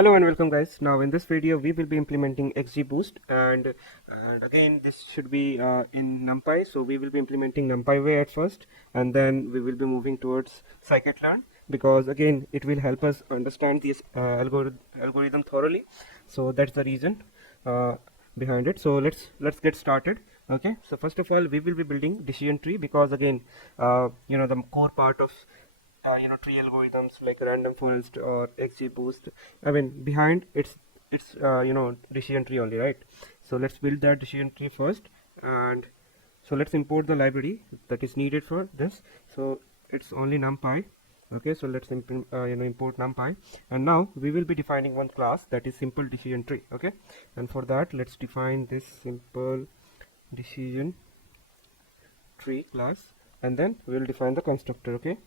Hello and welcome guys. Now in this video we will be implementing XGBoost and again this should be in NumPy, so we will be implementing NumPy way at first and then we will be moving towards Scikit-learn, because again it will help us understand this algorithm thoroughly. So that's the reason behind it. So let's get started. Okay, so first of all we will be building decision tree, because again the core part of tree algorithms like random forest or XGBoost, I mean behind it's decision tree only, right? So let's build that decision tree first, and so let's import the library that is needed for this. So it's only NumPy. Okay, so let's import NumPy, and now we will be defining one class that is simple decision tree. Okay, and for that let's define this simple decision tree class, and then we will define the constructor. Okay,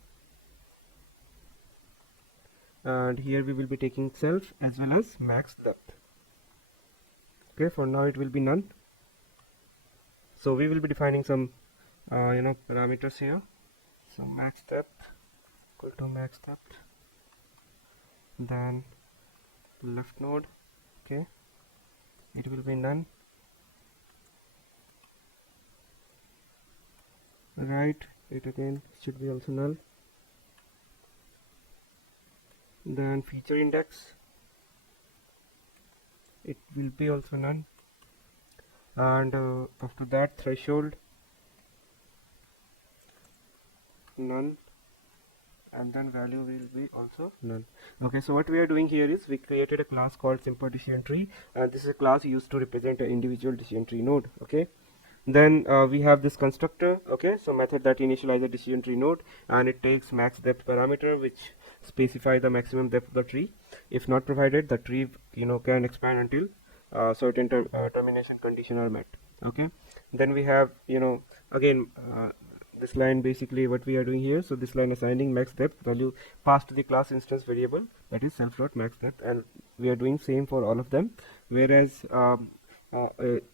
and here we will be taking self as well as max depth. Okay, for now it will be none. So we will be defining some parameters here. So max depth equal to max depth, then left node, okay, it will be none, right, it again should be also null, then feature index, it will be also none, and after that threshold, none, and then value will be also none. Okay, so what we are doing here is we created a class called simple decision tree, and this is a class used to represent an individual decision tree node. Okay, then we have this constructor. Okay, so method that initialize a decision tree node, and it takes max depth parameter which specify the maximum depth of the tree. If not provided, the tree can expand until certain termination condition are met. Okay, then we have again this line, basically what we are doing here. So this line assigning max depth value passed to the class instance variable, that is self.max depth, and we are doing same for all of them. Whereas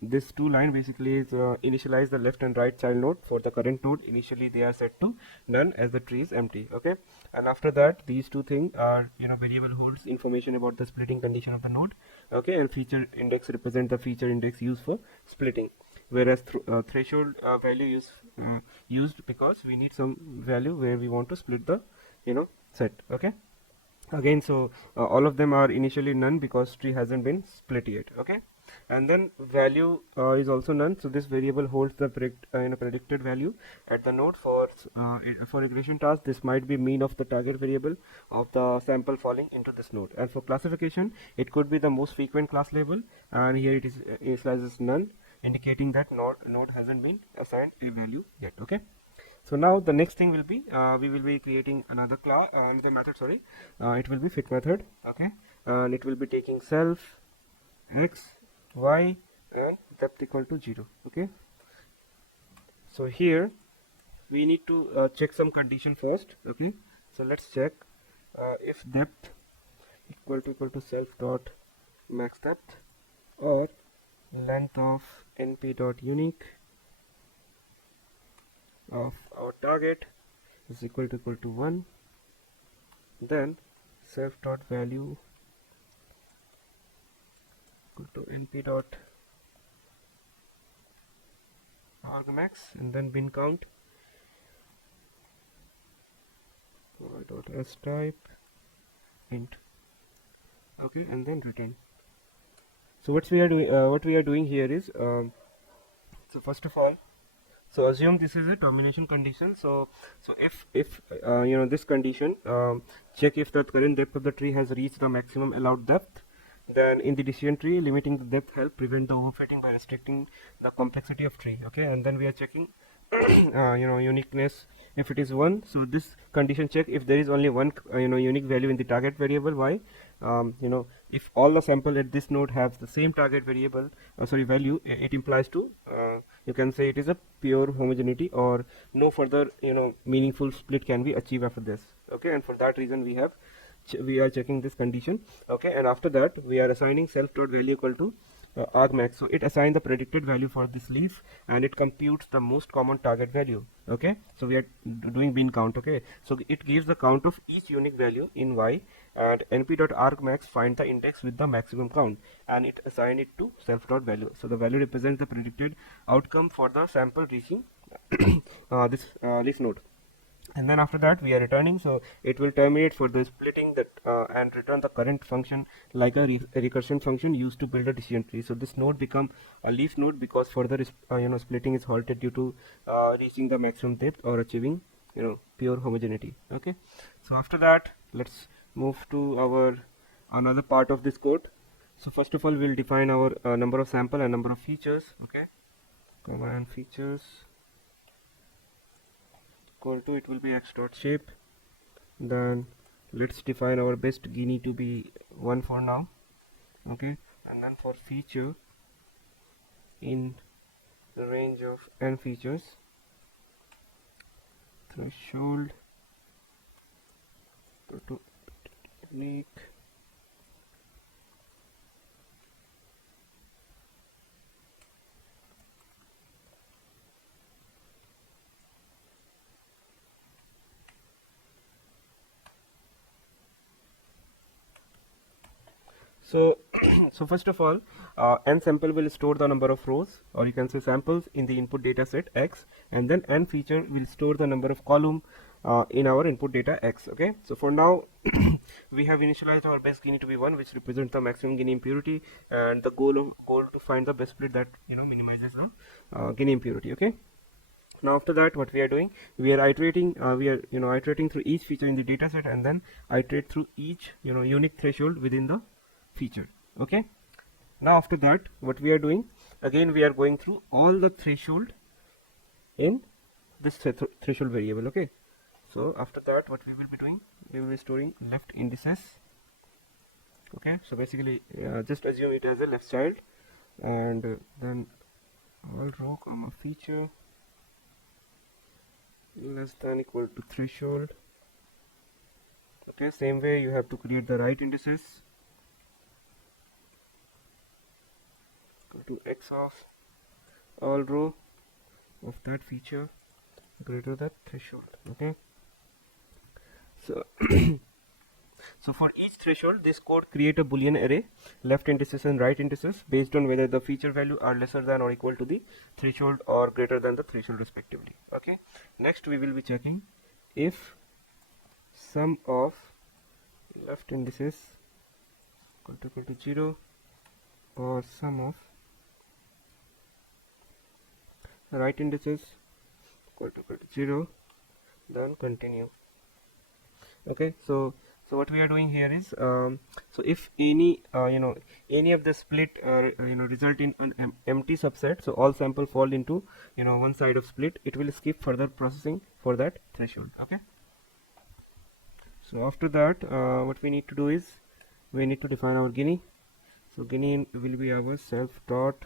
this two line basically is initialize the left and right child node. For the current node, initially they are set to none as the tree is empty. Okay, and after that these two things are variable holds information about the splitting condition of the node. Okay, and feature index represent the feature index used for splitting, whereas threshold value is used because we need some value where we want to split the set. Okay, again, so all of them are initially none because tree hasn't been split yet. Okay, and then value is also none, so this variable holds the predicted value at the node. For regression task, this might be mean of the target variable of the sample falling into this node, and for classification it could be the most frequent class label, and here it is initialized as none, indicating that node hasn't been assigned a value yet. Okay, so now the next thing will be we will be creating another method, sorry, it will be fit method. Okay, and it will be taking self x, y, and depth equal to 0. Okay, so here we need to check some condition first. Okay, so let's check if depth equal to self dot max depth or length of np dot unique of our target is equal to 1, then self dot value equal to np dot argmax, and then bin count dot s type int. Okay, and then return. So what we are doing here is so first of all, so assume this is a termination condition. So if this condition, check if the current depth of the tree has reached the maximum allowed depth, then in the decision tree limiting the depth help prevent the overfitting by restricting the complexity of tree. Okay, and then we are checking uniqueness. If it is 1, so this condition check if there is only one unique value in the target variable. Why? If all the sample at this node have the same target variable value, it implies to you can say it is a pure homogeneity, or no further meaningful split can be achieved after this. Okay, and for that reason we are checking this condition. Okay, and after that we are assigning self dot value equal to argmax. So it assigns the predicted value for this leaf, and it computes the most common target value. Okay, so we are doing bin count. Okay, so it gives the count of each unique value in y, and np.argmax find the index with the maximum count, and it assign it to self.value. So the value represents the predicted outcome for the sample reaching this node. And then after that we are returning, so it will terminate for the splitting that and return the current function like a recursion function used to build a decision tree. So this node become a leaf node because further splitting is halted due to reaching the maximum depth or achieving pure homogeneity. Okay, so after that let's move to our another part of this code. So first of all we'll define our number of sample and number of features. Okay, command features equal to, it will be x dot shape. Then let's define our best guinea to be 1 for now. Okay, and then for feature in the range of n features, threshold to technique so so first of all n sample will store the number of rows, or you can say samples, in the input data set x, and then n feature will store the number of column in our input data x. Okay, so for now we have initialized our best guinea to be 1, which represents the maximum guinea impurity, and the goal to find the best split that minimizes the guinea impurity. Okay, now after that what we are doing, we are iterating iterating through each feature in the data set, and then iterate through each unique threshold within the feature. Okay, now after that what we are doing, again we are going through all the threshold in this threshold variable. Okay, so after that what we will be doing, we will be storing left indices. Okay, so basically just assume it as a left child, and then all row comma feature less than equal to threshold. Okay, same way you have to create the right indices equal to x of all row of that feature greater than threshold. Okay, so so for each threshold this code create a boolean array, left indices and right indices, based on whether the feature value are lesser than or equal to the threshold or greater than the threshold respectively. Okay, next we will be checking if sum of left indices equal to 0 or sum of right indices equal to 0, then continue. Okay, so what we are doing here is so if any any of the split result in an empty subset, so all sample fall into one side of split, it will skip further processing for that threshold. Okay, so after that what we need to do is we need to define our guinea. So guinea will be our self dot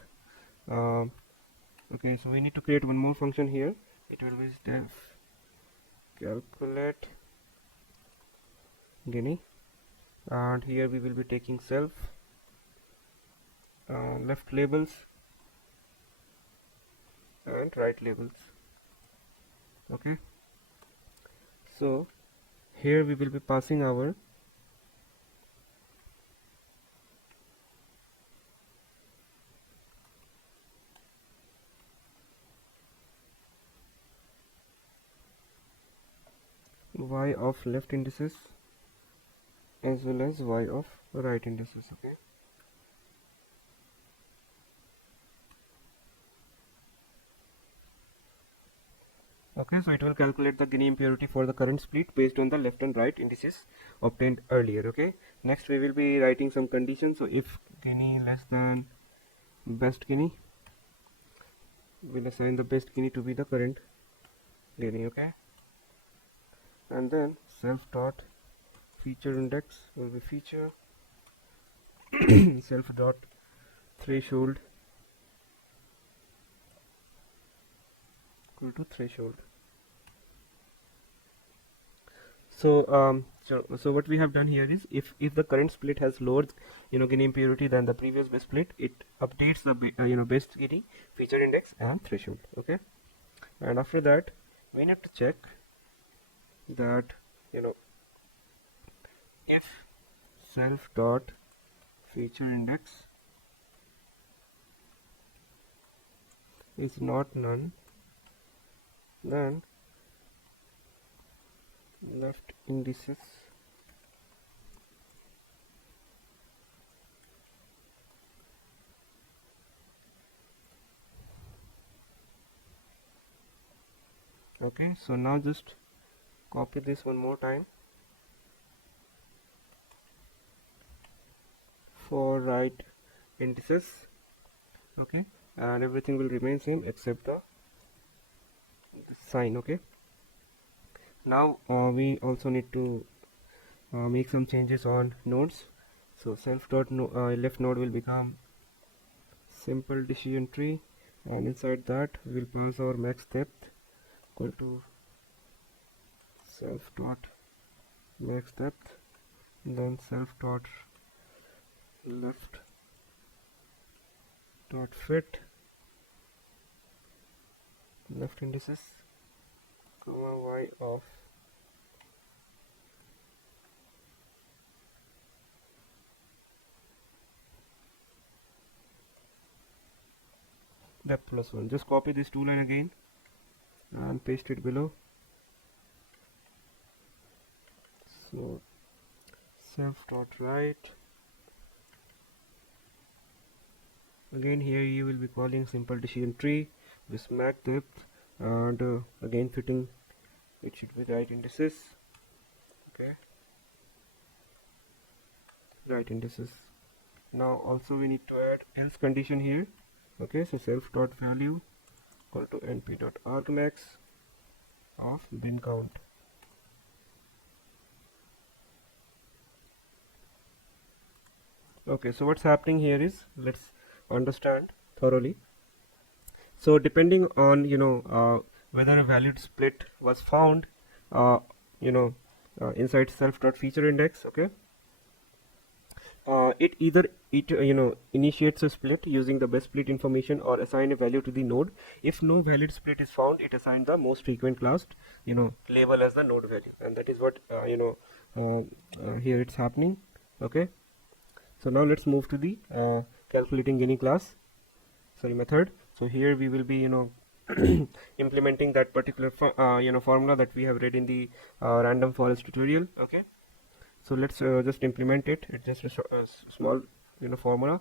okay, so we need to create one more function here. It will be def calculate guinea, and here we will be taking self left labels and right labels. Okay, so here we will be passing our y of left indices as well as y of right indices. Okay, okay, so it will calculate the guinea impurity for the current split based on the left and right indices obtained earlier. Okay, next we will be writing some conditions. So if guinea less than best guinea, we'll assign the best guinea to be the current guinea. Okay, and then self dot feature index will be feature self dot threshold equal to threshold. So so what we have done here is if the current split has lower guinea impurity than the previous best split, it updates the best guinea feature index and threshold. Okay, and after that we need to check that, if self dot feature index is not none, then left indices okay. So now just copy this one more time for right indices, okay, and everything will remain same except the sign. Okay, now we also need to make some changes on nodes. So self dot left node will become simple decision tree, and inside that we will pass our max depth equal to self dot max depth, then self dot left dot fit left indices comma y of depth plus 1. Just copy this two line again and paste it below. So self dot right, again here you will be calling simple decision tree with max depth, and again fitting it should be right indices, okay, right indices. Now also we need to add else condition here, okay. So self dot value equal to np dot argmax of bin count. Okay, so what's happening here is, let's understand thoroughly. So depending on whether a valid split was found inside self dot feature index, okay, it either initiates a split using the best split information or assign a value to the node. If no valid split is found, it assigns the most frequent class label as the node value, and that is what here it's happening. Okay, so now let's move to the calculating any class method. So here we will be implementing that particular formula that we have read in the random forest tutorial. Okay, so let's just implement it. It's just a small formula.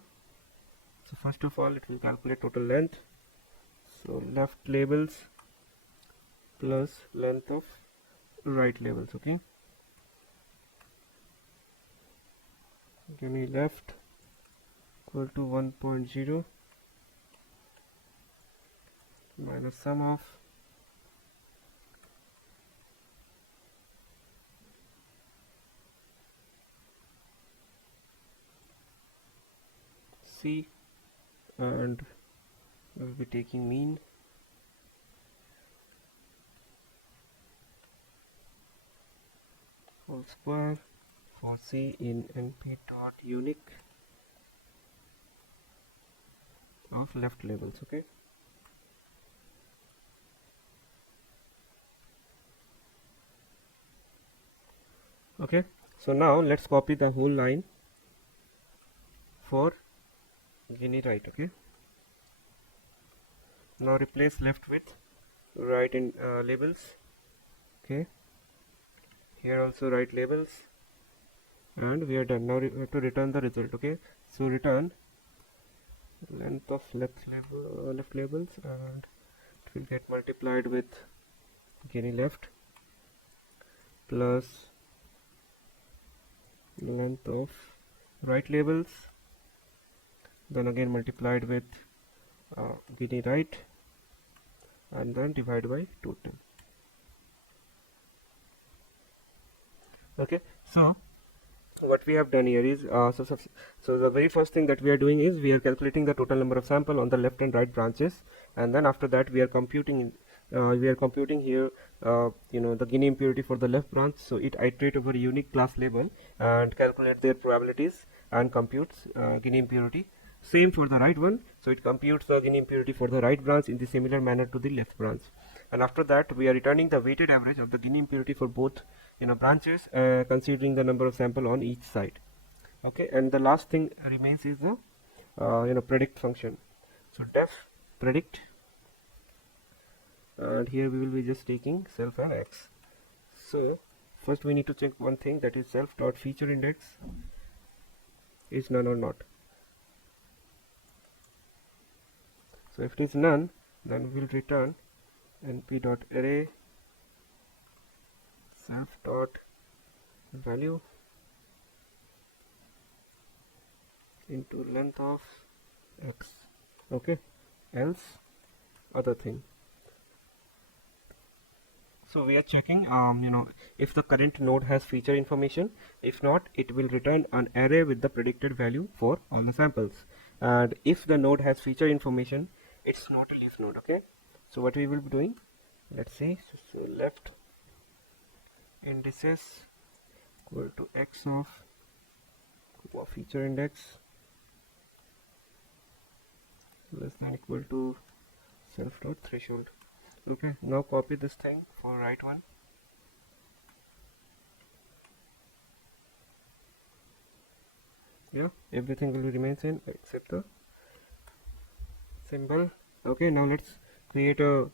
So first of all, it will calculate total length. So left labels plus length of right labels. Okay, give me left equal to 1.0 minus sum of C, and we will be taking mean whole square for C in np dot unique of left labels. Okay, okay, so now let's copy the whole line for Guinea right. Okay, now replace left with right in labels. Okay, here also right labels, and we are done. Now we have to return the result. Okay, so return length of left labels, and it will get multiplied with Guinea left plus length of right labels, then again multiplied with Guinea right, and then divide by total. Okay, so what we have done here is so the very first thing that we are doing is we are calculating the total number of sample on the left and right branches, and then after that we are computing here the Guinea impurity for the left branch. So it iterate over a unique class label and calculate their probabilities and computes Guinea impurity. Same for the right one, so it computes the Guinea impurity for the right branch in the similar manner to the left branch. and after that we are returning the weighted average of the Gini impurity for both branches, considering the number of sample on each side. Okay, and the last thing remains is the predict function. So def predict, and here we will be just taking self and x. So first we need to check one thing, that is self dot feature index is none or not. So if it is none, then we will return np dot array self dot value into length of x. Okay, else other thing. So we are checking if the current node has feature information. If not, it will return an array with the predicted value for all the samples. And if the node has feature information, it's not a leaf node. Okay, so what we will be doing, let's see, so left indices equal to x of feature index less than equal to self dot threshold. Okay, now copy this thing for right one. Yeah, everything will remain same except the symbol. Okay, now let's create a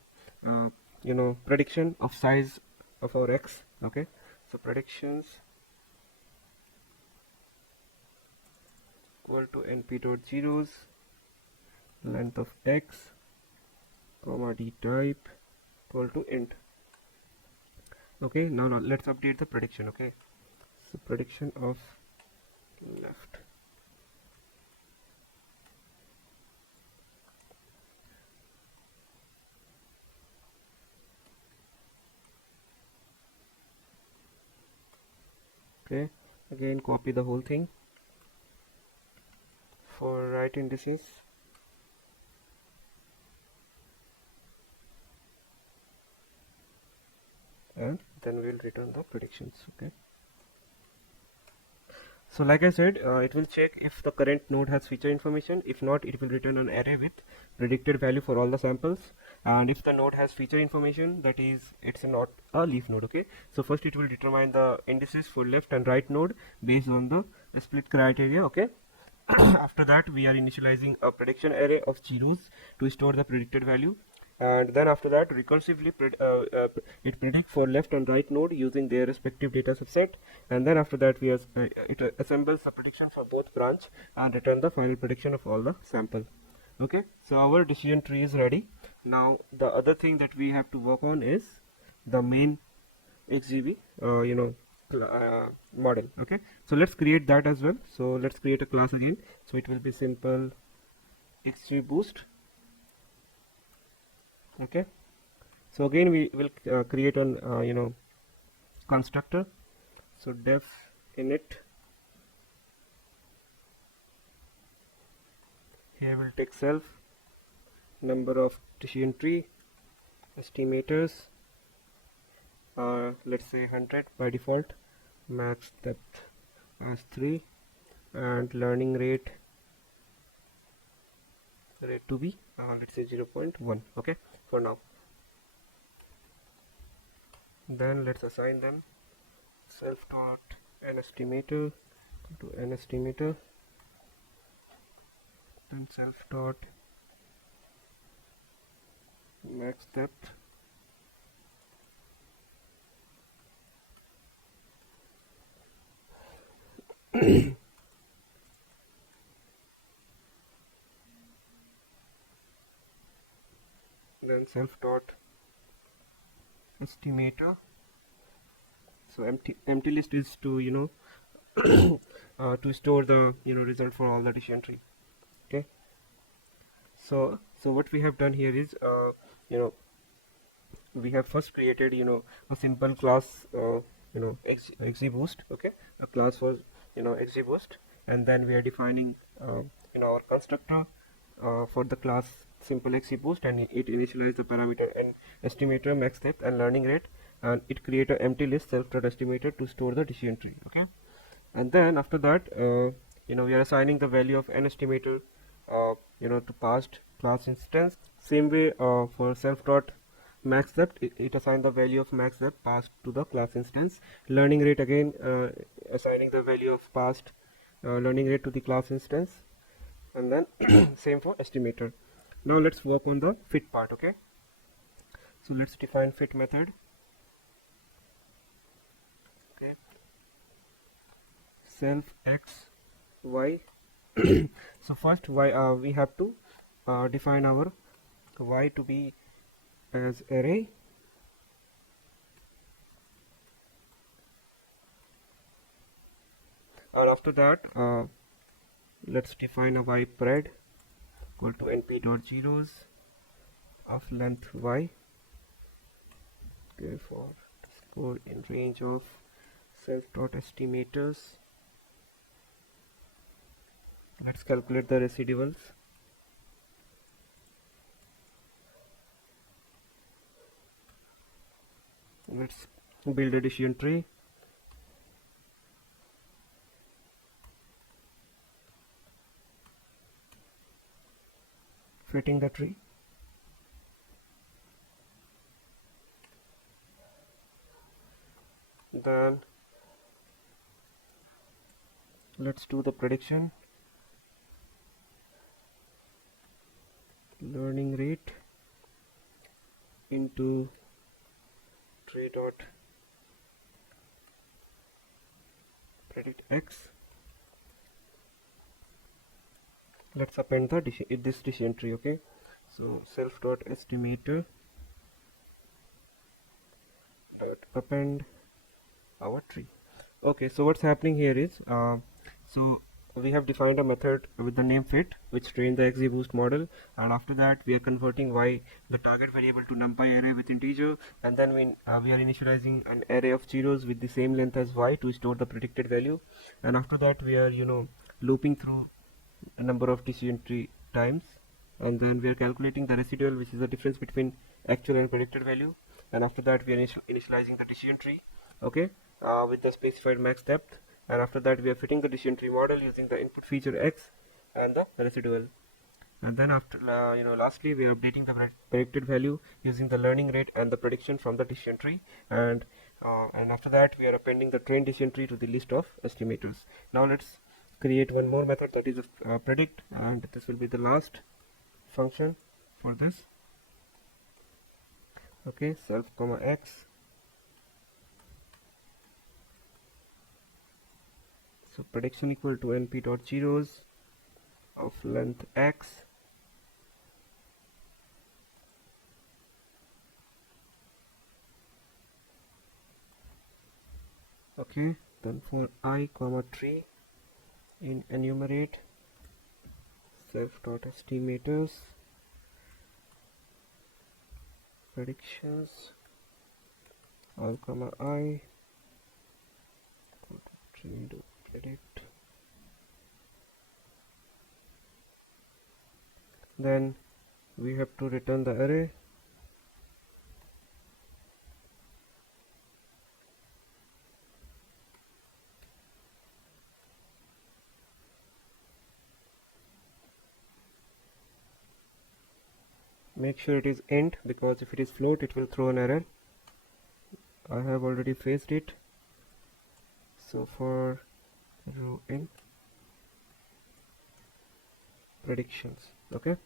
prediction of size of our x. Okay, so predictions equal to np dot zeros length of x comma d type equal to int. Okay, now let's update the prediction. Okay, so prediction of left okay, again copy the whole thing for right indices. And then we'll return the predictions. Okay, so like I said, it will check if the current node has feature information. If not, it will return an array with predicted value for all the samples. And if the node has feature information, that is, it's not a leaf node. Okay, so first it will determine the indices for left and right node based on the split criteria. Okay, after that we are initializing a prediction array of zeros to store the predicted value, and then after that recursively it predicts for left and right node using their respective data subset, and then after that it assembles the prediction for both branch and return the final prediction of all the sample. Okay, so our decision tree is ready. Now the other thing that we have to work on is the main XGB model. Okay, so let's create that as well. So let's create a class again. So it will be simple XGBoost. Okay, so again we will create an constructor. So def init, here we'll take self, number of decision tree, estimators, let's say 100 by default, max depth as 3, and learning rate to be let's say 0.1. okay, for now. Then let's assign them self dot n estimator to n estimator, then self dot max depth then self dot estimator. So empty list is to to store the result for all the decision tree. Okay, so what we have done here is we have first created a simple class XGBoost. Okay, a class for XGBoost, and then we are defining our constructor for the class simple XGBoost, and it initializes the parameter and estimator, max depth, and learning rate, and it create an empty list self.estimator to store the decision tree. Okay, and then after that we are assigning the value of n estimator to past class instance. Same way for self dot max depth, it assigns the value of max depth passed to the class instance. Learning rate, again assigning the value of past learning rate to the class instance, and then same for estimator. Now let's work on the fit part. Okay, so let's define fit method. Okay, self x y. So first y, we have to define our y to be as array, and after that let's define a y pred equal to np dot zeros of length y. Okay, for score in range of self dot estimators. Let's calculate the residuals. Let's build a decision tree. Fitting the tree. Then let's do the prediction. Learning rate into tree dot predict x. Let's append the this decision tree. Okay, so self dot estimator dot append our tree. Okay, so what's happening here is so we have defined a method with the name fit, which trained the XGBoost model, and after that we are converting y, the target variable, to numpy array with integer, and then we are initializing an array of zeros with the same length as y to store the predicted value, and after that we are looping through a number of decision tree times, and then we are calculating the residual, which is the difference between actual and predicted value, and after that we are initializing the decision tree. Okay, with the specified max depth, and after that we are fitting the decision tree model using the input feature x and the residual, and then after lastly we are updating the predicted value using the learning rate and the prediction from the decision tree, and after that we are appending the trained decision tree to the list of estimators. Now let's create one more method, that is predict, and this will be the last function for this. Okay, self comma x. So prediction equal to np dot zeros of length x. Okay, then for I comma tree, in enumerate self dot estimators predictions all comma I tree dot predict. Then we have to return the array. Make sure it is int, because if it is float it will throw an error. I have already faced it. So for row in predictions. Okay,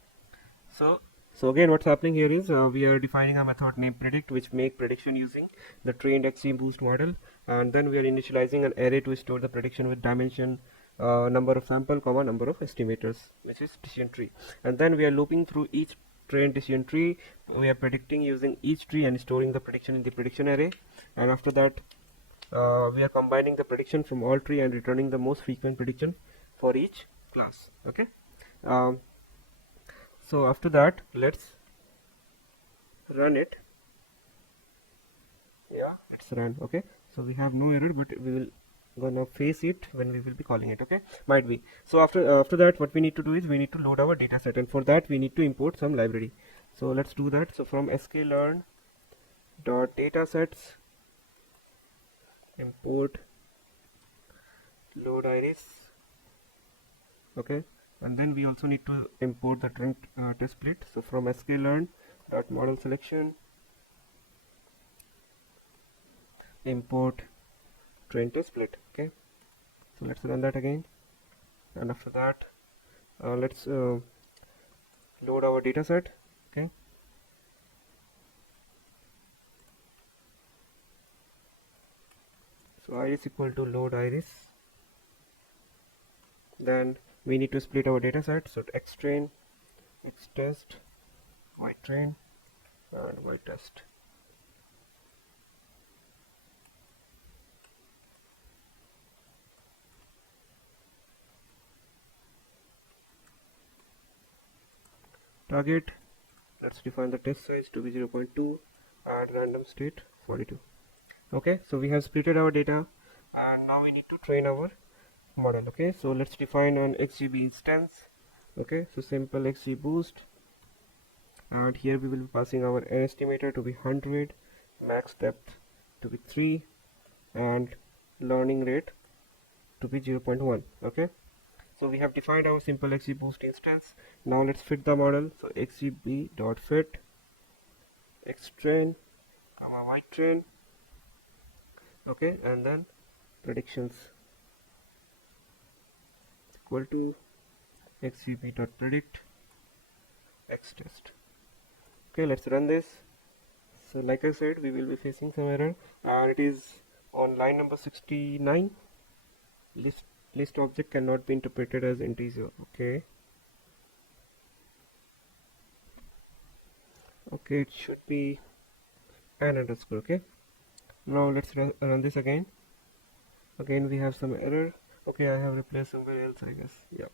so again what's happening here is we are defining a method named predict, which make prediction using the trained XGBoost model, and then we are initializing an array to store the prediction with dimension number of sample comma number of estimators, which is decision tree, and then we are looping through each trained decision tree. We are predicting using each tree and storing the prediction in the prediction array, and after that we are combining the prediction from all tree and returning the most frequent prediction for each class. Okay, so after that let's run it. Yeah, it's run. Okay, so we have no error, but we will gonna face it when we will be calling it. Okay, might be. So after that what we need to do is we need to load our data set, and for that we need to import some library. So let's do that. So from Scikit-learn dot datasets import load iris. Okay, and then we also need to import the trunk test split. So from Scikit-learn dot model selection import train to split. Okay, so let's run that again, and after that let's load our data set. Okay, so iris equal to load iris. Then we need to split our data set, so x train, x test, y train, and y test. Target, let's define the test size to be 0.2 and random state 42. Okay, so we have splitted our data, and now we need to train our model. Okay, so let's define an XGB instance. Okay, so simple XGBoost, and here we will be passing our estimator to be 100, max depth to be 3, and learning rate to be 0.1. Okay, so we have defined our simple XGBoost instance. Now let's fit the model. So xgb.fit xtrain comma ytrain. Okay, and then predictions equal to xgb.predict xtest. Okay, let's run this. So like I said, we will be facing some error, and it is on line number 69. List object cannot be interpreted as integer. Okay, it should be an underscore. Okay, now let's run this again. Again we have some error. Okay, I have replaced somewhere else, I guess. Yeah,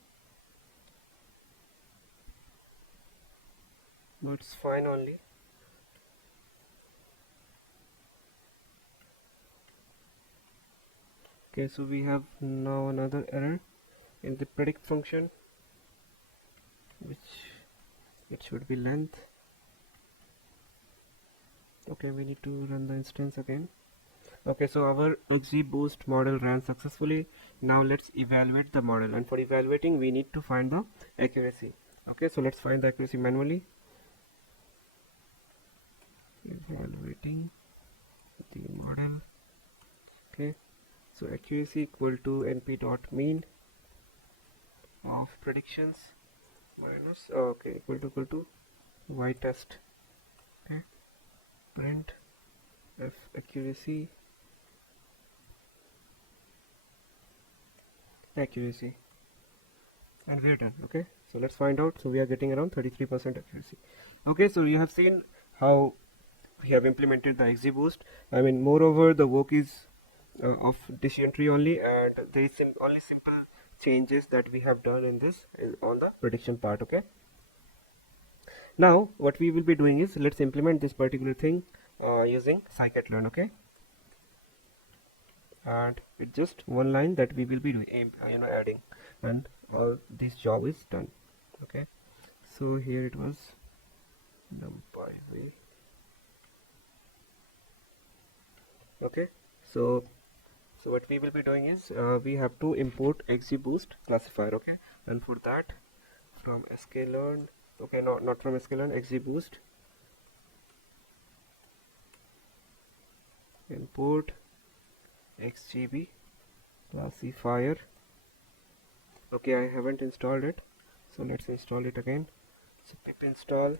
but it's fine only. Okay, so we have now another error in the predict function, which it should be length. Okay, we need to run the instance again. Okay, so our XGBoost model ran successfully. Now let's evaluate the model, and for evaluating we need to find the accuracy. Okay, so let's find the accuracy manually. Evaluating the model. Okay, so accuracy equal to np.mean of predictions minus equal to y test. Okay, print f accuracy and we are done. Okay, so let's find out. So we are getting around 33% accuracy. Okay, so you have seen how we have implemented the XGBoost. I mean, moreover, the work is of decision tree only, and there is only simple changes that we have done in this on the prediction part. Okay, now what we will be doing is, let's implement this particular thing using scikit-learn. Okay, and it's just one line that we will be doing, adding, and all this job is done. Okay, so here it was numpy way. Okay, so what we will be doing is we have to import XGBoost classifier. Okay, and for that, from Scikit-learn, okay, not from Scikit-learn, XGBoost import XGB classifier. Okay, I haven't installed it, so let's install it again. So pip install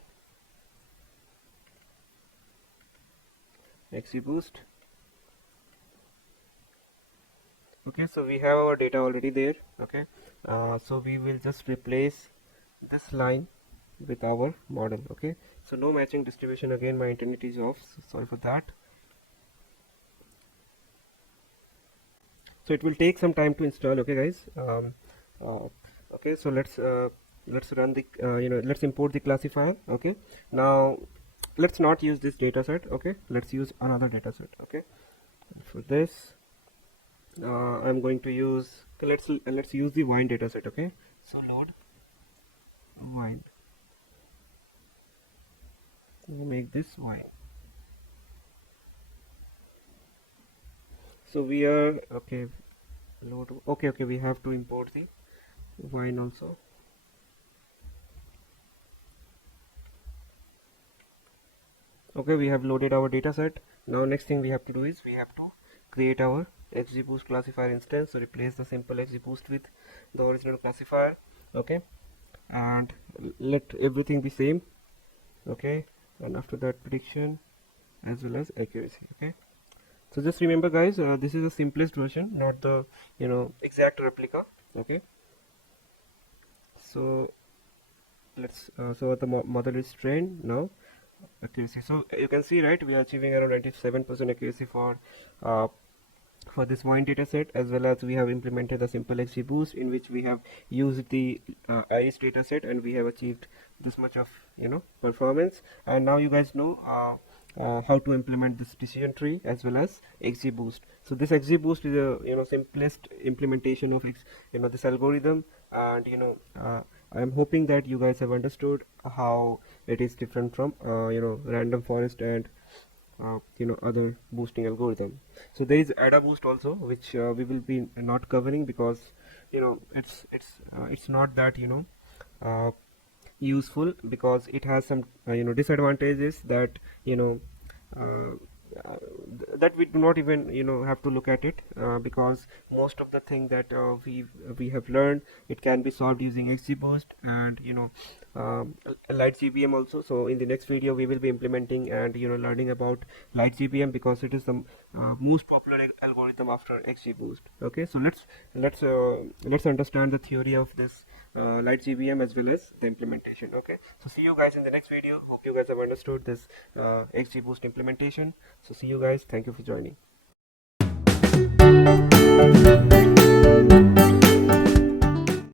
XGBoost. Okay, so we have our data already there. Okay, so we will just replace this line with our model. Okay, so no matching distribution. Again, my internet is off, so sorry for that. So it will take some time to install. Okay, guys. Okay, so let's run the let's import the classifier. Okay, now let's not use this data set. Okay, let's use another data set. Okay, for this I'm going to use, let's use the wine data set. Okay, so load wine, make this wine. So we are load. Okay, we have to import the wine also. Okay, we have loaded our data set. Now next thing we have to do is we have to create our XGBoost classifier instance. So replace the simple XGBoost with the original classifier. Okay, and let everything be same. Okay, and after that prediction as well as accuracy. Okay, so just remember guys, this is the simplest version, not the exact replica. Okay, so let's so the model is trained now. Accuracy, so you can see, right, we are achieving around 97% accuracy for this one data set, as well as we have implemented the simple XGBoost in which we have used the iris data set, and we have achieved this much of performance. And now you guys know how to implement this decision tree as well as XGBoost. So this XGBoost is a simplest implementation of this algorithm, and I am hoping that you guys have understood how it is different from random forest and other boosting algorithm. So there is ADA boost also, which we will be not covering because it's not that useful, because it has some disadvantages that uh, that we do not even have to look at it, because most of the thing that we have learned, it can be solved using XGBoost and light GBM also. So in the next video we will be implementing and learning about light GBM, because it is the most popular algorithm after XGBoost. Okay, so let's understand the theory of this light GBM as well as the implementation. Okay, so see you guys in the next video. Hope you guys have understood this XGBoost implementation. So see you guys, thank you for joining.